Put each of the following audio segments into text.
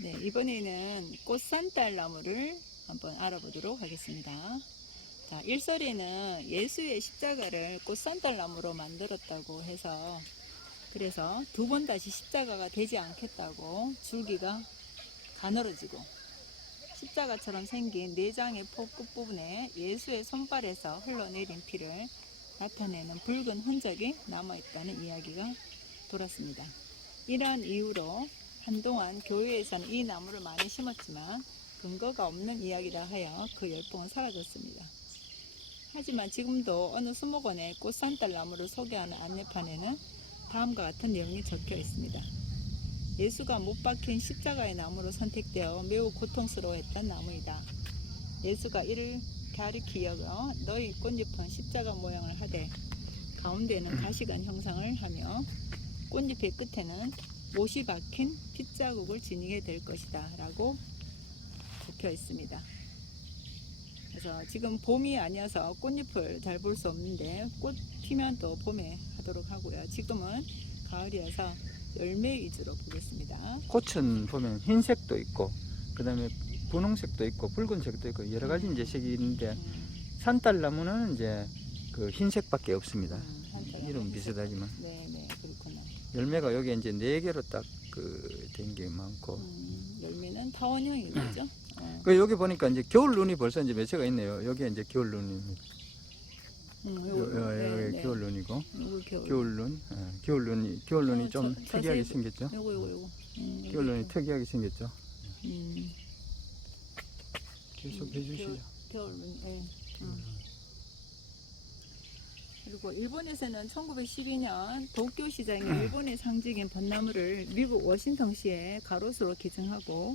네, 이번에는 꽃산딸 나무를 한번 알아보도록 하겠습니다. 자, 일설에는 예수의 십자가를 꽃산딸 나무로 만들었다고 해서 그래서 두 번 다시 십자가가 되지 않겠다고 줄기가 가늘어지고 십자가처럼 생긴 네 장의 포 끝부분에 예수의 손발에서 흘러내린 피를 나타내는 붉은 흔적이 남아있다는 이야기가 돌았습니다. 이러한 이유로 한동안 교회에서는 이 나무를 많이 심었지만 근거가 없는 이야기라 하여 그 열풍은 사라졌습니다. 하지만 지금도 어느 수목원의 꽃산딸 나무를 소개하는 안내판에는 다음과 같은 내용이 적혀 있습니다. 예수가 못 박힌 십자가의 나무로 선택되어 매우 고통스러워했던 나무이다. 예수가 이를 가리키 여겨 너희 꽃잎은 십자가 모양을 하되 가운데는 가시관 형상을 하며 꽃잎의 끝에는 못이 박힌 핏자국을 지니게 될 것이다 라고 적혀 있습니다. 그래서 지금 봄이 아니어서 꽃잎을 잘 볼 수 없는데 꽃 피면 또 봄에 하도록 하고요. 지금은 가을이어서 열매 위주로 보겠습니다. 꽃은 보면 흰색도 있고 그다음에 분홍색도 있고 붉은색도 있고 여러 가지 이제 색이 있는데 음, 산딸 나무는 이제 그 흰색밖에 없습니다. 음, 이름 흰색. 비슷하지만 네, 네, 그렇구나. 열매가 여기 이제 네 개로 딱그된게 많고 음, 열매는 타원형인 거죠? 어. 그 여기 보니까 이제 겨울 눈이 벌써 이제 몇 채가 있네요. 여기 이제 겨울 눈이 음, 요, 요거, 요, 네, 여기 네. 겨울 눈이고 요거 겨울. 겨울 눈, 어, 겨울 눈이 겨울 눈이 어, 좀 저- 특이하게 자세히 생겼죠. 요거 요거 요거. 음, 요거 겨울 눈이 좀, 특이하게 생겼죠. 음, 계속 음, 해주시죠. 겨울 눈. 네. 음. 그리고 일본에서는 1912년 도쿄 시장에 일본의 상징인 벚나무를 미국 워싱턴시에 가로수로 기증하고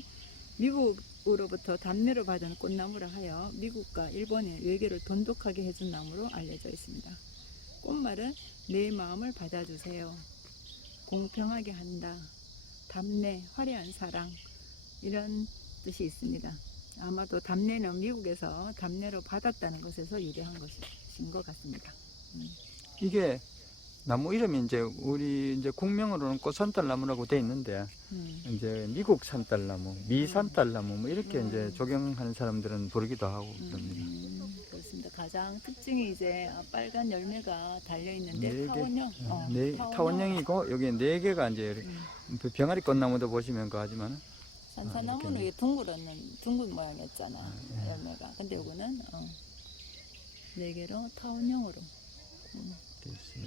미국으로부터 답례를 받은 꽃나무라 하여 미국과 일본의 외교를 돈독하게 해준 나무로 알려져 있습니다. 꽃말은 내 마음을 받아주세요. 공평하게 한다. 답례, 화려한 사랑 이런 뜻이 있습니다. 아마도 답례는 미국에서 답례로 받았다는 것에서 유래한 것인 것 같습니다. 이게 나무 이름이 이제 우리 이제 국명으로는 꽃산딸나무라고 돼 있는데 음. 이제 미국 산딸나무, 미 산딸나무 뭐 이렇게 음. 이제 조경하는 사람들은 부르기도 하고 그럽니다. 음, 그렇습니다. 가장 특징이 이제 빨간 열매가 달려 있는데 네 개. 타원형. 어, 네, 타원형 이고 여기 네 개가 이제 음. 그 병아리 꽃나무도 보시면 그 하지만 산사나무는 아, 이게 둥그렇는 둥근 모양이었잖아 네. 열매가. 근데 이거는 어, 네 개로 타원형으로 음.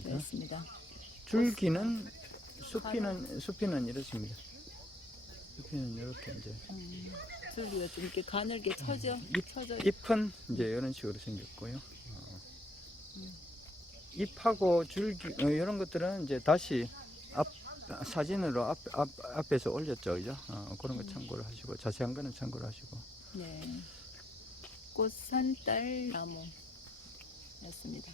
되어 있습니다. 줄기는 수피는 수피는 이렇습니다. 수피는 이렇게 이제 음, 줄기가 좀 이렇게 가늘게 쳐져. 잎- 쳐져. 잎은 이제 이런 식으로 생겼고요. 어. 음. 잎하고 줄기 어, 이런 것들은 이제 다시 앞 사진으로 앞, 앞 앞에서 올렸죠, 그죠? 어, 그런 거 음. 참고를 하시고 자세한 거는 참고를 하시고. 네. 꽃산딸 나무였습니다.